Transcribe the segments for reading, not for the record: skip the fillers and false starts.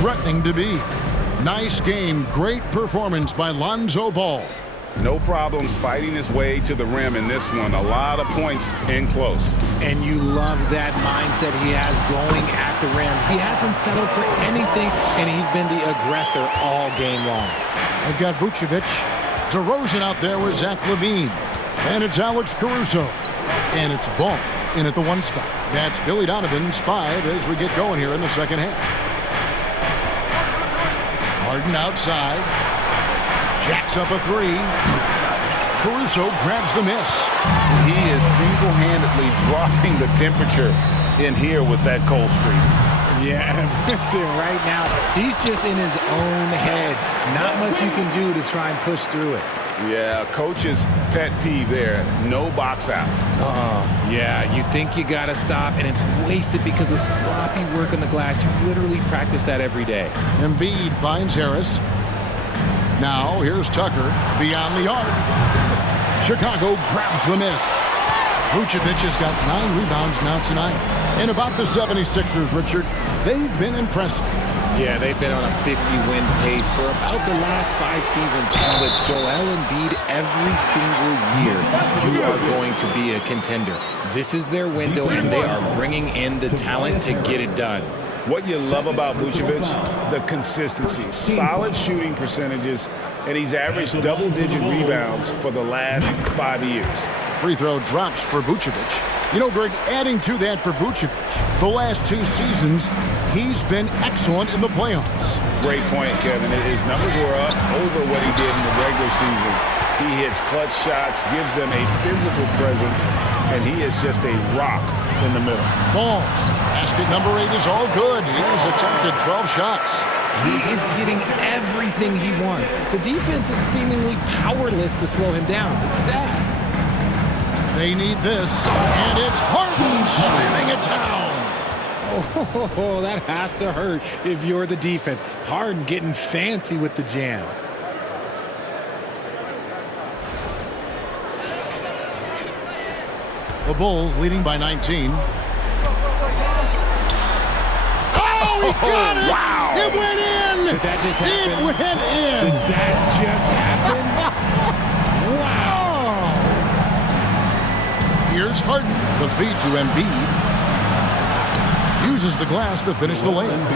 threatening to be. Nice game, great performance by Lonzo Ball. No problems fighting his way to the rim in this one. A lot of points in close. And you love that mindset he has going at the rim. He hasn't settled for anything, and he's been the aggressor all game long. I've got Vucevic. DeRozan out there with Zach LaVine. And it's Alex Caruso. And it's Ball in at the 1 spot. That's Billy Donovan's 5 as we get going here in the second half. Harden outside. Jacks up a 3. Caruso grabs the miss. He is single-handedly dropping the temperature in here with that cold streak. Yeah, right now, he's just in his own head. Not much you can do to try and push through it. Yeah, coach's pet peeve there. No box out. Yeah, you think you got to stop, and it's wasted because of sloppy work on the glass. You literally practice that every day. Embiid finds Harris. Now, here's Tucker beyond the arc. Chicago grabs the miss. Vucevic has got 9 rebounds now tonight. And about the 76ers, Richard, they've been impressive. Yeah, they've been on a 50-win pace for about the last 5 seasons. And with Joel Embiid every single year, you are going to be a contender. This is their window, and they are bringing in the talent to get it done. What you love about Vucevic, the consistency, solid shooting percentages, and he's averaged double-digit rebounds for the last 5 years. Free throw drops for Vucevic. You know, Greg, adding to that for Vucevic, the last 2 seasons, he's been excellent in the playoffs. Great point, Kevin. His numbers were up over what he did in the regular season. He hits clutch shots, gives them a physical presence, and he is just a rock in the middle. Ball. Basket number 8 is all good. He's attempted 12 shots. He is getting everything he wants. The defense is seemingly powerless to slow him down. It's sad. They need this, and it's Harden slamming it down. Oh, that has to hurt if you're the defense. Harden getting fancy with the jam. The Bulls leading by 19. Oh, he got it! Wow! It went in! Did that just happen? It went in! Did that just happen? Wow! Here's Harden. The feed to Embiid. Uses the glass to finish the layup.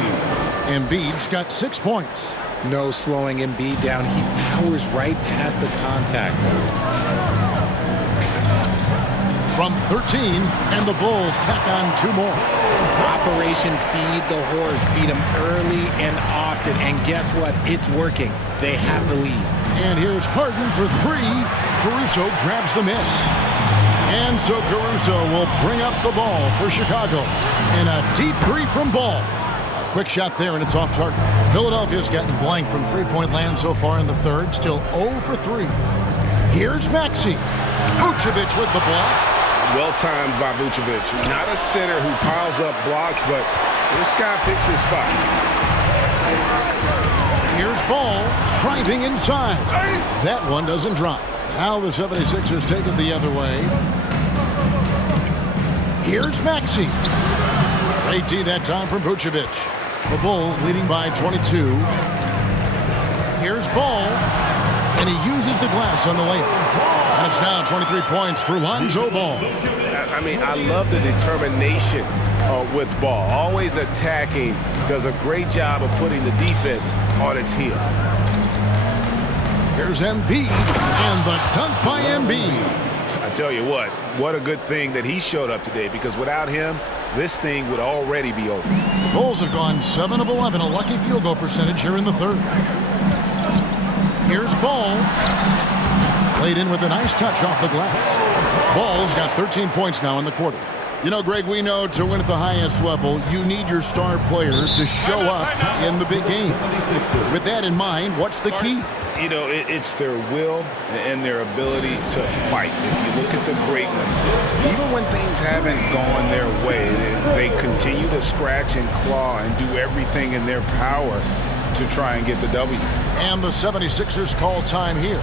Embiid's got 6 points. No slowing Embiid down. He powers right past the contact. From 13, and the Bulls tack on 2 more. Operation Feed the Horse. Feed him early and often. And guess what? It's working. They have the lead. And here's Harden for 3. Caruso grabs the miss. And so Caruso will bring up the ball for Chicago. And a deep 3 from Ball. A quick shot there, and it's off target. Philadelphia's gotten blank from 3-point land so far in the third. Still 0 for 3. Here's Maxey. Vucevic with the block. Well-timed by Vucevic. Not a center who piles up blocks, but this guy picks his spot. Here's Ball driving inside. That one doesn't drop. Now the 76ers take it the other way. Here's Maxey. Great D that time from Vucevic. The Bulls leading by 22. Here's Ball. And he uses the glass on the layup. And it's now 23 points for Lonzo Ball. I mean, I love the determination with Ball. Always attacking. Does a great job of putting the defense on its heels. Here's Embiid. And the dunk by Embiid. I tell you what a good thing that he showed up today, because without him, this thing would already be over. The Bulls have gone 7 of 11, a lucky field goal percentage here in the third. Here's Ball. Played in with a nice touch off the glass. Ball's got 13 points now in the quarter. You know, Greg, we know to win at the highest level, you need your star players to show up in the big game. With that in mind, what's the key? You know, it's their will and their ability to fight. If you look at the great ones, even when things haven't gone their way, they continue to scratch and claw and do everything in their power to try and get the W. And the 76ers call time here.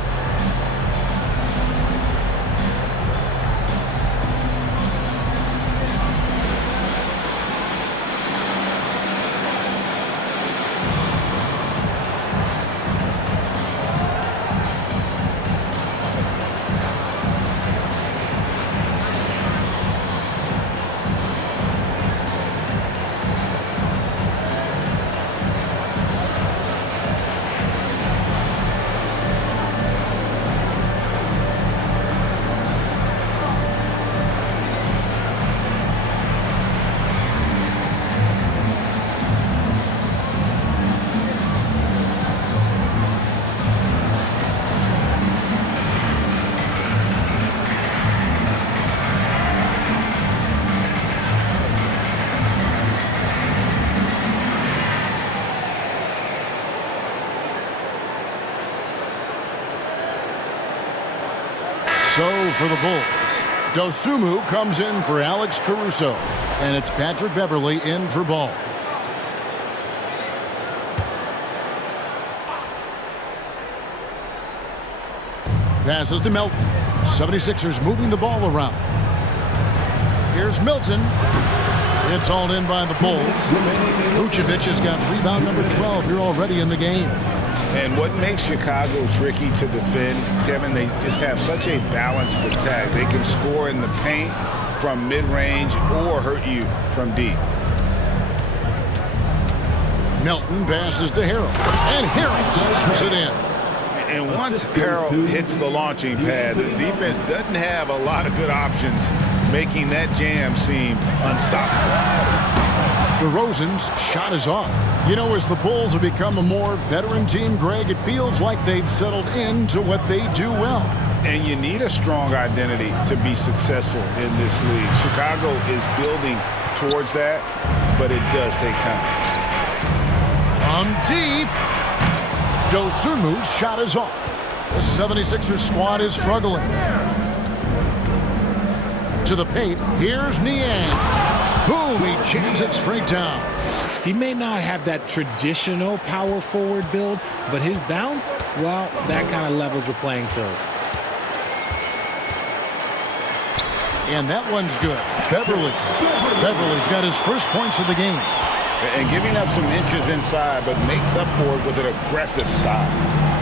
So for the Bulls, Dosunmu comes in for Alex Caruso, and it's Patrick Beverley in for Ball. Passes to Melton. 76ers moving the ball around. Here's Milton. It's all in by the Bulls. Vucevic has got rebound number 12 here already in the game. And what makes Chicago tricky to defend, Kevin, they just have such a balanced attack. They can score in the paint from mid-range or hurt you from deep. Melton passes to Harrell. And Harrell slaps it in. And once Harrell hits the launching pad, the defense doesn't have a lot of good options, making that jam seem unstoppable. DeRozan's shot is off. You know, as the Bulls have become a more veteran team, Greg, it feels like they've settled into what they do well. And you need a strong identity to be successful in this league. Chicago is building towards that, but it does take time. From deep. Dosunmu's shot is off. The 76ers squad is struggling. To the paint, here's Niang. Boom, he jams it straight down. He may not have that traditional power forward build, but his bounce, well, that kind of levels the playing field. And that one's good. Beverly's got his first points of the game. And giving up some inches inside, but makes up for it with an aggressive style.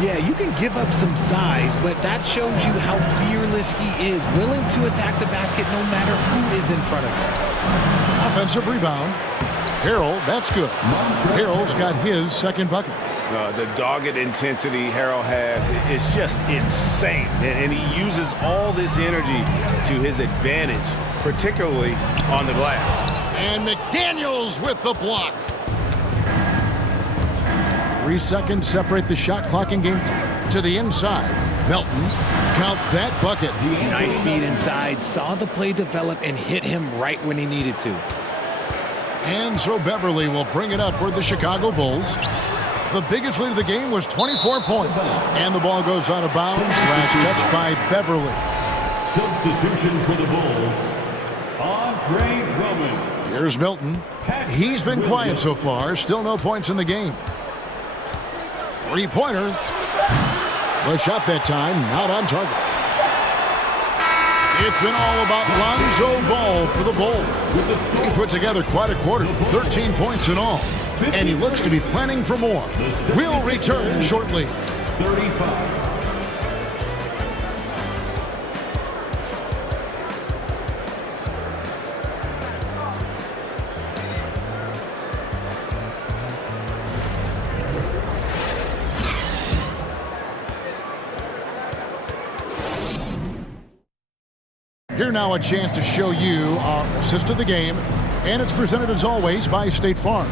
Yeah, you can give up some size, but that shows you how fearless he is, willing to attack the basket no matter who is in front of him. Offensive rebound. Harrell, that's good. Harrell's got his second bucket. The dogged intensity Harrell has is just insane. And he uses all this energy to his advantage, particularly on the glass. And McDaniels with the block. 3 seconds separate the shot clock and game clock. To the inside. Melton, count that bucket. Nice feed inside, saw the play develop and hit him right when he needed to. And so Beverley will bring it up for the Chicago Bulls. The biggest lead of the game was 24 points. And the ball goes out of bounds. Last touch by Beverley. Substitution for the Bulls, Andre Drummond. Here's Milton. He's been quiet so far. Still no points in the game. Three-pointer. The shot that time, not on target. It's been all about Lonzo Ball for the Bulls. He put together quite a quarter, 13 points in all. And he looks to be planning for more. We'll return shortly. 35. Here now a chance to show you our assist of the game, and it's presented as always by State Farm.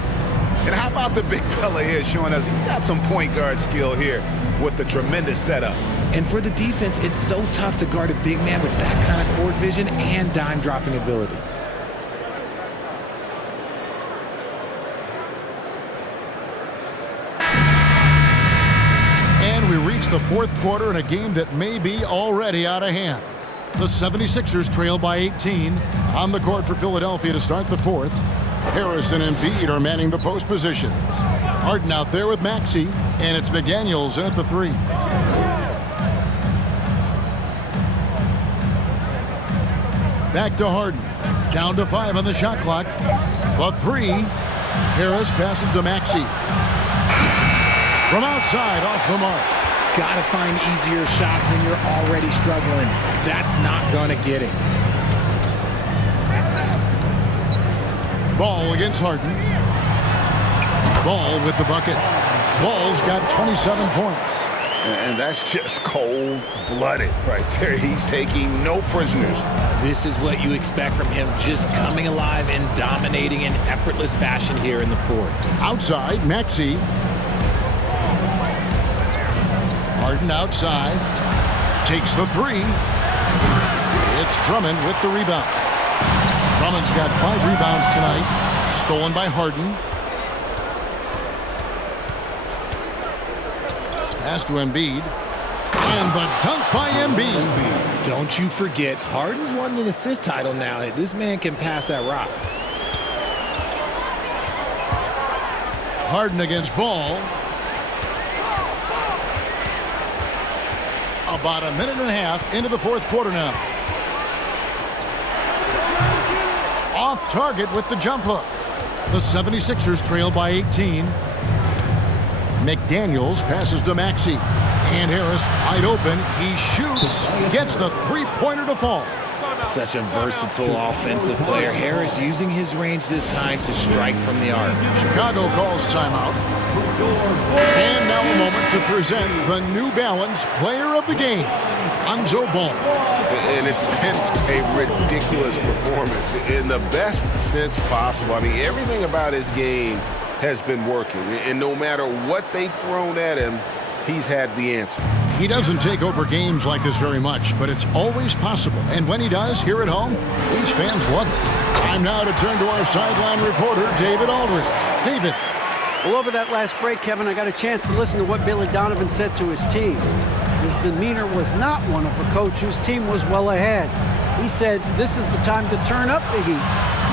And how about the big fella here showing us he's got some point guard skill here with the tremendous setup. And for the defense, it's so tough to guard a big man with that kind of court vision and dime dropping ability. And we reach the fourth quarter in a game that may be already out of hand. The 76ers trail by 18 on the court for Philadelphia to start the fourth. Harrison and Embiid are manning the post positions. Harden out there with Maxey, and it's McDaniels in at the three. Back to Harden. Down to 5 on the shot clock. The three. Harris passes to Maxey. From outside, off the mark. Gotta find easier shots when you're already struggling. That's not gonna get it. Ball against Harden. Ball with the bucket. Ball's got 27 points. And that's just cold-blooded right there. He's taking no prisoners. This is what you expect from him, just coming alive and dominating in effortless fashion here in the fourth. Outside, Maxey. Harden outside. Takes the three. It's Drummond with the rebound. Drummond's got 5 rebounds tonight. Stolen by Harden. Pass to Embiid. And the dunk by Embiid. Don't you forget, Harden's won an assist title now. This man can pass that rock. Harden against Ball. About a minute and a half into the fourth quarter now. Off target with the jump hook. The 76ers trail by 18. McDaniels passes to Maxey. And Harris wide open. He shoots. Gets the three-pointer to fall. Such a versatile offensive player. Harris using his range this time to strike from the arc. Chicago calls timeout. And now a moment to present the New Balance Player of the Game, Lonzo Ball. And it's been a ridiculous performance in the best sense possible. I mean, everything about his game has been working. And no matter what they've thrown at him, he's had the answer. He doesn't take over games like this very much, but it's always possible. And when he does, here at home, these fans love it. Time now to turn to our sideline reporter, David Aldridge. David. Well, over that last break, Kevin, I got a chance to listen to what Billy Donovan said to his team. His demeanor was not one of a coach whose team was well ahead. He said, this is the time to turn up the heat,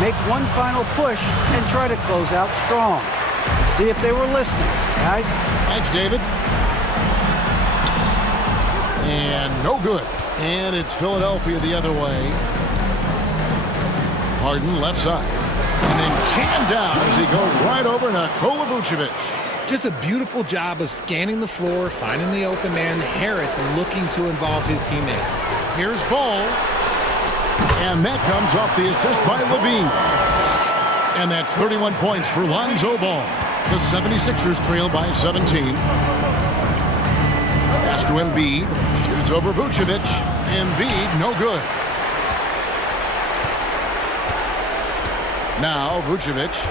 make one final push, and try to close out strong. Let's see if they were listening, guys. Thanks, David. And no good. And it's Philadelphia the other way. Harden left side. And then jammed down as he goes right over Nikola Vucevic. Just a beautiful job of scanning the floor, finding the open man. Harris looking to involve his teammates. Here's Ball. And that comes off the assist by Levine. And that's 31 points for Lonzo Ball. The 76ers trail by 17. Pass to Embiid. Shoots over Vucevic. Embiid, no good. Now Vucevic.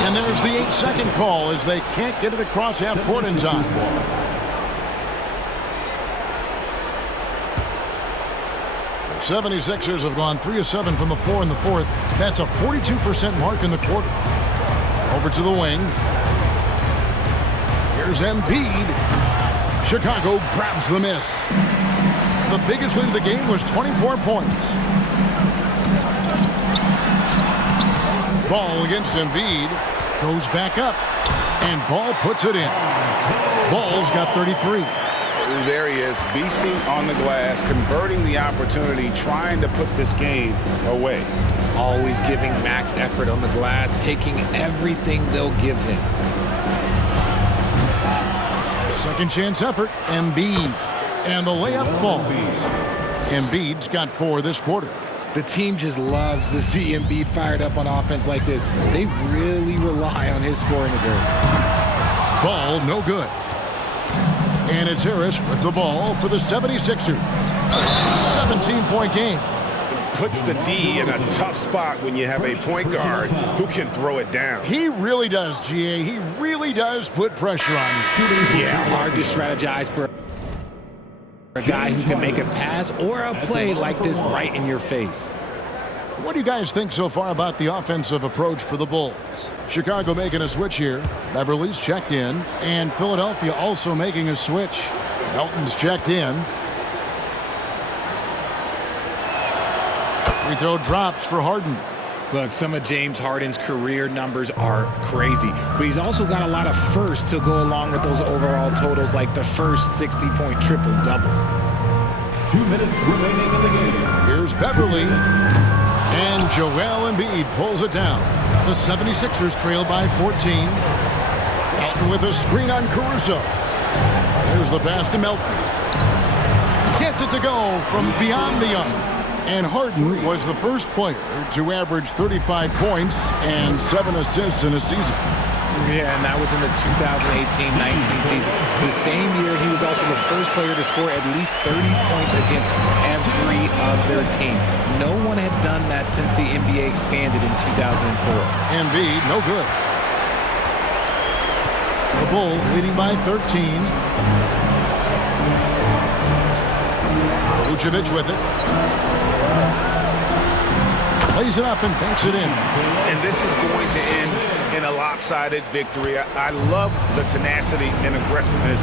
And there's the 8-second call as they can't get it across half court in time. The 76ers have gone 3 of 7 from the floor in the fourth. That's a 42% mark in the quarter. Over to the wing. Here's Embiid. Chicago grabs the miss. The biggest lead of the game was 24 points. Ball against Embiid. Goes back up. And Ball puts it in. Ball's got 33. There he is, beasting on the glass, converting the opportunity, trying to put this game away. Always giving max effort on the glass, taking everything they'll give him. Second chance effort, Embiid. And the layup falls. Embiid's got 4 this quarter. The team just loves to see Embiid fired up on offense like this. They really rely on his scoring ability. Ball, no good. And it's Harris with the ball for the 76ers. 17-point game. Puts the D in a tough spot when you have a point guard who can throw it down. He really does, GA. He really does put pressure on you. Yeah, hard to strategize for a guy who can make a pass or a play like this right in your face. What do you guys think so far about the offensive approach for the Bulls? Chicago making a switch here. Beverly's checked in. And Philadelphia also making a switch. Melton's checked in. Free throw drops for Harden. Look, some of James Harden's career numbers are crazy, but he's also got a lot of firsts to go along with those overall totals, like the first 60-point triple-double. 2 minutes remaining in the game. Here's Beverly. And Joel Embiid pulls it down. The 76ers trail by 14. Melton with a screen on Caruso. There's the pass to Melton. Gets it to go from beyond the arc. And Harden was the first player to average 35 points and 7 assists in a season. Yeah, and that was in the 2018-19 season. The same year, he was also the first player to score at least 30 points against every other team. No one had done that since the NBA expanded in 2004. Embiid, no good. The Bulls leading by 13. Vucevic with it. Plays it up and banks it in. And this is going to end in a lopsided victory. I love the tenacity and aggressiveness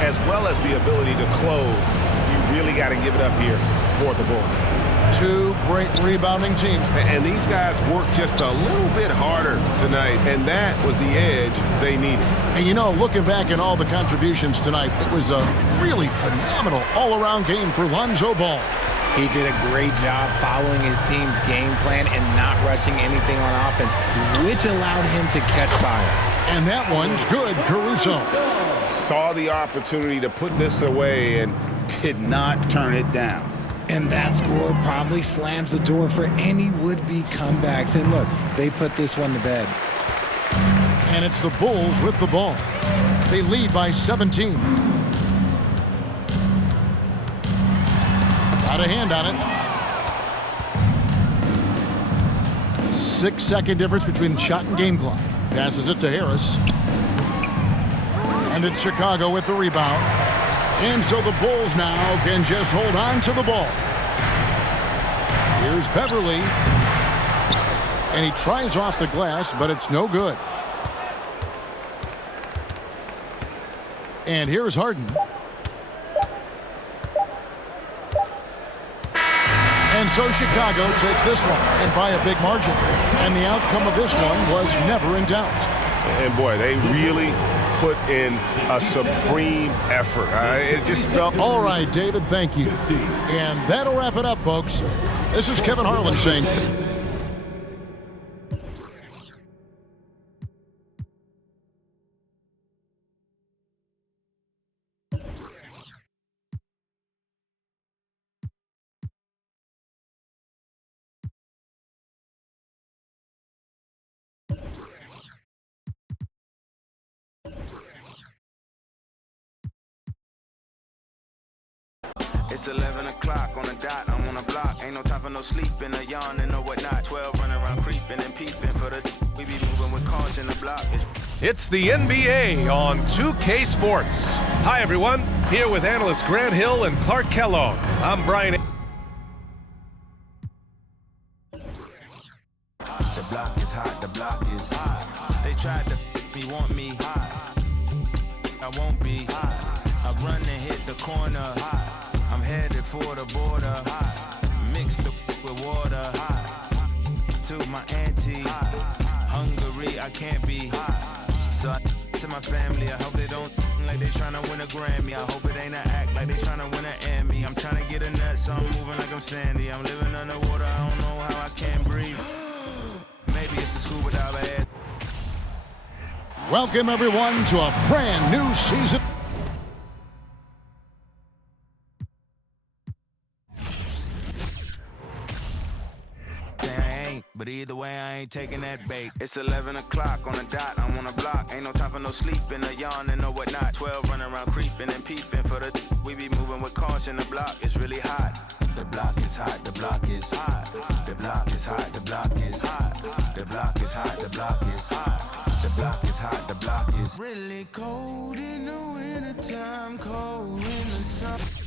as well as the ability to close. You really got to give it up here for the Bulls. Two great rebounding teams. And these guys worked just a little bit harder tonight, and that was the edge they needed. And you know, looking back at all the contributions tonight, it was a really phenomenal all-around game for Lonzo Ball. He did a great job following his team's game plan and not rushing anything on offense, which allowed him to catch fire. And that one's good, Caruso. Saw the opportunity to put this away and did not turn it down. And that score probably slams the door for any would-be comebacks. And look, they put this one to bed. And it's the Bulls with the ball. They lead by 17. Got a hand on it. 6-second difference between shot and game clock. Passes it to Harris. And it's Chicago with the rebound. And so the Bulls now can just hold on to the ball. Here's Beverly. And he tries off the glass, but it's no good. And here's Harden. And so Chicago takes this one, and by a big margin. And the outcome of this one was never in doubt. And boy, they really put in a supreme effort. It just felt... All right, David, thank you. And that'll wrap it up, folks. This is Kevin Harlan saying... It's 11 o'clock on the dot, I'm on the block. Ain't no time for no sleeping, or yawning, or whatnot. 12 running around creeping and peeping for the... We be moving with caution, the block is... It's the NBA on 2K Sports. Hi, everyone. Here with analysts Grant Hill and Clark Kellogg. I'm Brian... The block is hot, the block is hot. They tried to me, want me. I won't be. I run and hit the corner. I'm headed for the border. Mix the with water. To my auntie. Hungry, I can't be. So to my family, I hope they don't like they tryna win a Grammy. I hope it ain't an act like they tryna win an Emmy. I'm tryna get a nut, so I'm moving like I'm Sandy. I'm living underwater, I don't know how I can't breathe. Maybe it's the scuba diver head. Welcome, everyone, to a brand new season. But either way, I ain't taking that bait. It's 11 o'clock on the dot, I'm on the block. Ain't no time for no sleeping, or yawning, or whatnot. 12 running around creeping and peeping for the... We be moving with caution, the block is really hot. The block is hot, the block is hot. The block is hot, the block is hot. The block is hot, the block is hot. The block is hot, the block is... Really cold in the wintertime, cold in the summer.